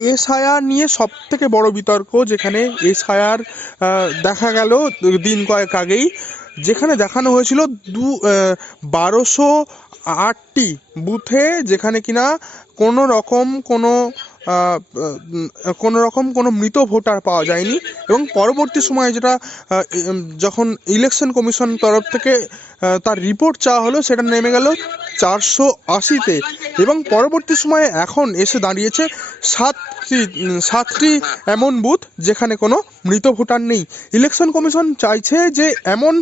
SIR নিয়ে সব থেকে বড় বিতর্ক, যেখানে এসআইআর দেখা গেল দিন কয়েক আগেই, যেখানে দেখানো হয়েছিল 1208টি বুথে, যেখানে কিনা কোনো রকম কোনো কোনো মৃত ভোটার পাওয়া যায়নি। এবং পরবর্তী সময়ে যেটা যখন ইলেকশন কমিশন তরফ থেকে তার রিপোর্ট চাওয়া হলো, সেটা নেমে গেল 480-তে। এবং পরবর্তী সময়ে এখন এসে দাঁড়িয়েছে সাতটি এমন বুথ যেখানে কোনো মৃত ভোটার নেই। ইলেকশন কমিশন চাইছে যে এমন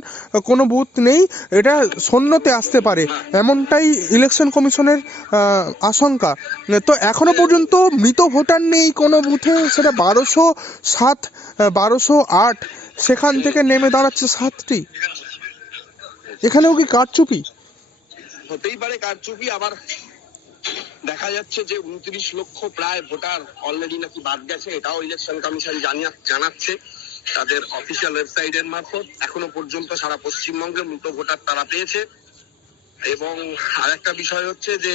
কোনো বুথ নেই, এটা শূন্যতে আসতে পারে, এমনটাই ইলেকশন কমিশনের আশঙ্কা। তো এখনো পর্যন্ত মৃত ভোটার নেই কোনো বুথে, সেটা 1207, 1208, সেখান থেকে নেমে দাঁড়াচ্ছে 7টি। এখানেও কি কারচুপি? হতেই পারে কারচুপি। আবার দেখা যাচ্ছে যে 29 লক্ষ প্রায় ভোটার অলরেডি নাকি বাদ গেছে, এটাও ইলেকশন কমিশন জানাচ্ছে তাদের অফিসিয়াল ওয়েবসাইটের মারফত। এখনো পর্যন্ত সারা পশ্চিমবঙ্গে মৃত ভোটার তারা পেয়েছে। এবং আরেকটা বিষয় হচ্ছে যে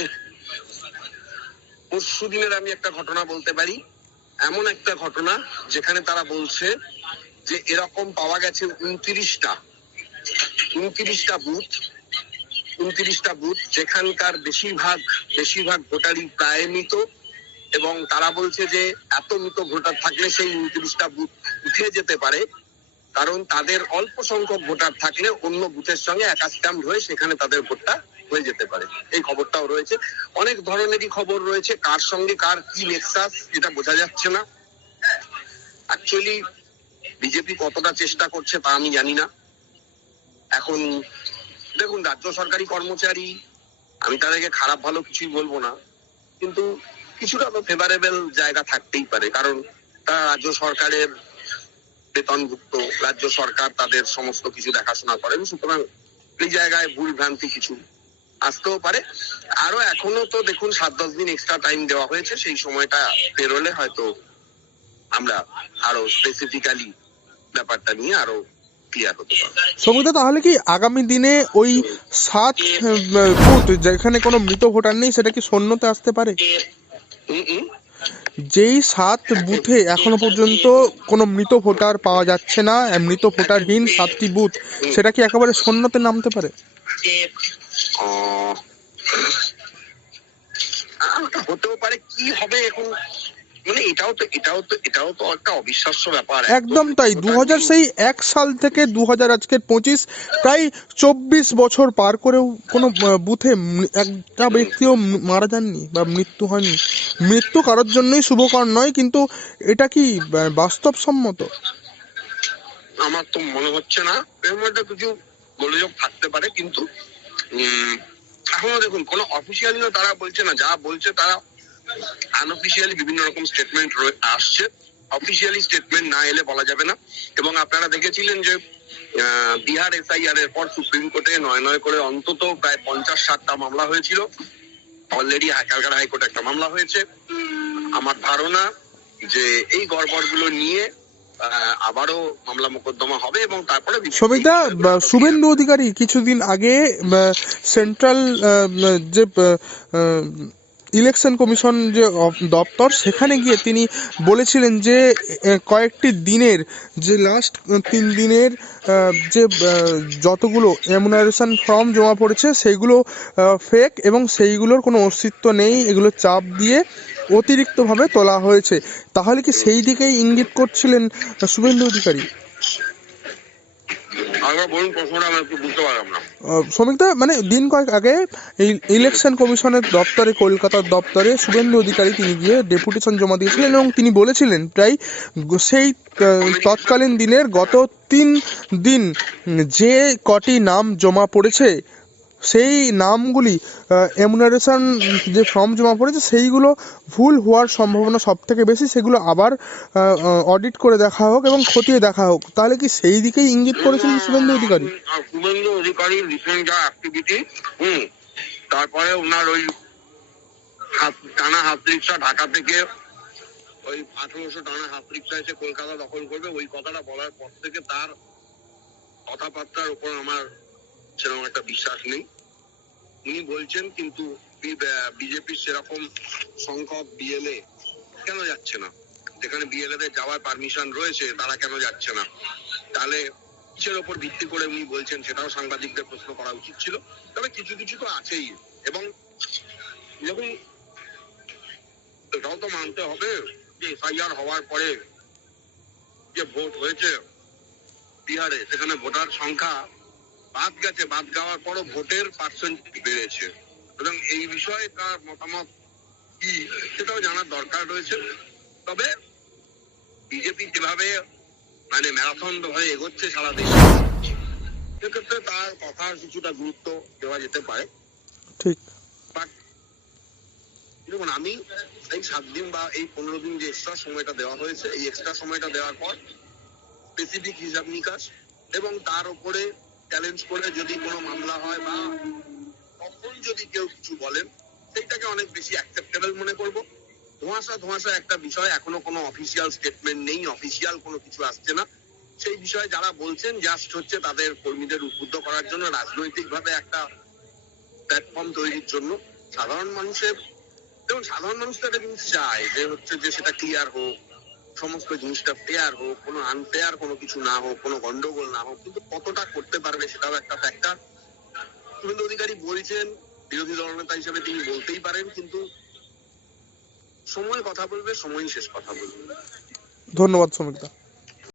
পরশু দিনের আমি একটা ঘটনা বলতে পারি, এমন একটা ঘটনা যেখানে তারা বলছে যে এরকম পাওয়া গেছে 29টা বুথ যেখানকার বেশিরভাগ ভোটারই প্রায় মৃত। এবং তারা বলছে যে এত মৃত ভোটার থাকলে সেই 29টা বুথ উঠে যেতে পারে, কারণ তাদের অল্প সংখ্যক ভোটার থাকলে অন্য বুথের সঙ্গে একাস্টাম্প হয়ে সেখানে তাদের ভোটটা হয়ে যেতে পারে। এই খবরটাও রয়েছে। অনেক ধরনেরই খবর রয়েছে, কার সঙ্গে কার কি নেক্সাস এটা বোঝা যাচ্ছে না। অ্যাকচুয়ালি বিজেপি কতটা চেষ্টা করছে তা আমি জানি না। এখন দেখুন, রাজ্য সরকারি কর্মচারী, আমি তাদেরকে খারাপ ভালো কিছুই বলবো না, কিন্তু কিছুটা তো ফেভারেবল জায়গা থাকতেই পারে, কারণ তারা রাজ্য সরকারের বেতনভুক্ত, রাজ্য সরকার তাদের সমস্ত কিছু দেখাশোনা করেন, সুতরাং এই জায়গায় ভুল ভ্রান্তি কিছু আসতেও পারে। আরো এখনো তো দেখুন 7-10 দিন এক্সট্রা টাইম দেওয়া হয়েছে, সেই সময়টা পেরোলে হয়তো আমরা আরো স্পেসিফিক্যালি ব্যাপারটা নিয়ে আরো ক্লিয়ার হতে পারবো। সৌমিতা, তাহলে কি আগামী দিনে ওই 7 বুথ যেখানে কোনো মৃত ভোটার নেই, সেটা কি শূন্যতে আসতে পারে? যেই 7 বুথে এখনো পর্যন্ত কোনো মৃত ভোটার পাওয়া যাচ্ছে না, মৃত ভোটারহীন 7টি বুথ, সেটা কি একেবারে শূন্যতে নামতে পারে? হতেও পারে, কি হবে এখন, মানে এটাও তো একটা অবিশ্বাস্য ব্যাপার। একদম তাই। 2001 সাল থেকে 2000 আজকের 25, প্রায় 24 বছর পার করেও কোনো বুথে একটা ব্যক্তিও মারা যাননি বা মৃত্যু হয়নি। মৃত্যু কারোর জন্যই শুভকর নয়, কিন্তু এটা কি বাস্তবসম্মত? আমার তো মনে হচ্ছে না। এর মধ্যে কিছু গোলযোগ থাকতে পারে, কিন্তু এখনো দেখুন কোনো অফিসিয়ালিও তারা বলছে না, যা বলছে তারা আনঅফিসিয়ালি বিভিন্ন রকম স্টেটমেন্ট আসছে। অফিসিয়ালি স্টেটমেন্ট না এলে বলা যাবে না। এবং আপনারা দেখেছিলেন যে বিহার এসআইআর এর পর সুপ্রিম কোর্টে 9 করে অন্তত প্রায় 50-60টা মামলা হয়েছিল। অলরেডি ক্যালকাটা হাইকোর্টে একটা মামলা হয়েছে। আমার ধারণা যে এই গড়বড়গুলো নিয়ে আবারও মামলা মোকদ্দমা হবে এবং তারপরে সবিতা, শুভেন্দু অধিকারী কিছুদিন আগে সেন্ট্রাল যে ইলেকশন কমিশন যে দপ্তর, সেখানে গিয়ে তিনি বলেছিলেন যে কয়েকটি দিনের, যে লাস্ট 3 দিনের যে যতগুলো এমুনারেশন ফর্ম জমা পড়েছে সেইগুলো ফেক এবং সেইগুলোর কোনো অস্তিত্ব নেই, এগুলো চাপ দিয়ে অতিরিক্তভাবে তোলা হয়েছে। তাহলে কি সেই দিকেই ইঙ্গিত করছিলেন শুভেন্দু অধিকারী? শ্রমিকদা, মানে দিন কয়েক আগে এই ইলেকশন কমিশনের দপ্তরে, কলকাতার দপ্তরে শুভেন্দু অধিকারী তিনি গিয়ে ডেপুটেশন জমা দিয়েছিলেন এবং তিনি বলেছিলেন প্রায় সেই তৎকালীন দিনের গত 3 দিন যে কটি নাম জমা পড়েছে, সেই নামগুলি এমুনারেশন যে ফর্ম জমা পড়েছে সেইগুলো ভুল হওয়ার সম্ভাবনা সব থেকে বেশি, সেগুলো আবার অডিট করে দেখা হোক এবং খতিয়ে দেখা হোক। তাহলে কি সেই দিকেই ইঙ্গিত করেছিলেন শুভেন্দু অধিকারী? শুভেন্দু অধিকারীর রিসেন্ট যা অ্যাক্টিভিটি, তারপরে ওনার ওই টানা হাত রিক্সা ঢাকা থেকে ওই 1800 টানা হাত রিক্সা এসে কলকাতা দখল করবে, ওই কথাটা বলার পর থেকে তার কথাবার্তার উপর আমার সেরকম একটা বিশ্বাস নেই। উনি বলছেন, কিন্তু বিজেপির সেরকম সংখ্যক বিএলএ কেন যাচ্ছে না? যেখানে বিএলএ যাওয়ার পারমিশন রয়েছে তারা কেন যাচ্ছে না? তাহলে কিসের ওপর ভিত্তি করে উনি বলছেন সেটাও সাংবাদিকদের প্রশ্ন করা উচিত ছিল। তবে কিছু কিছু তো আছেই, এবং যখন এটাও তো মানতে হবে যে এফআইআর হওয়ার পরে যে ভোট হয়েছে বিহারে, সেখানে ভোটার সংখ্যা বাদ গেছে, বাদ যাওয়ার পরও ভোটের পার্সেন্টেজ বেড়েছে, এবং এই বিষয়ে তার মতামত কি সেটাও জানার দরকার রয়েছে। তবে বিজেপি যেভাবে মানে ম্যারাথন ধরে এগোচ্ছে সারা দেশে, সেক্ষেত্রে তার কথার কিছুটা গুরুত্ব দেওয়া যেতে পারে। ঠিক। বাট দেখুন, আমি এই 7 দিন বা এই 15 দিন যে এক্সট্রা সময়টা দেওয়া হয়েছে, এই এক্সট্রা সময়টা দেওয়ার পর স্পেসিফিক হিসাব নিকাশ এবং তার উপরে চ্যালেঞ্জ করে যদি কোনো মামলা হয় বা তখন যদি কেউ কিছু বলেন, সেইটাকে অনেক বেশি অ্যাকসেপ্টেবল মনে করব। ধোঁয়াশা একটা বিষয়, এখনো কোনো অফিসিয়াল স্টেটমেন্ট নেই, অফিসিয়াল কোনো কিছু আসছে না। সেই বিষয়ে যারা বলছেন জাস্ট হচ্ছে তাদের কর্মীদের উদ্বুদ্ধ করার জন্য, রাজনৈতিকভাবে একটা প্ল্যাটফর্ম তৈরির জন্য। সাধারণ মানুষের, যেমন সাধারণ মানুষ তো একটা জিনিস চায় যে হচ্ছে যে সেটা ক্লিয়ার হোক, সমস্ত জিনিসটা ফেয়ার হোক, কোনো আনফেয়ার কোনো কিছু না হোক, কোনো গন্ডগোল না হোক। কিন্তু কতটা করতে পারবে সেটাও একটা ফ্যাক্টর। শুভেন্দু অধিকারী বলছেন, বিরোধী দলনেতা হিসেবে তিনি বলতেই পারেন, কিন্তু সময় কথা বলবে, সময়ই শেষ কথা বলবে। ধন্যবাদ শ্রমিকদা।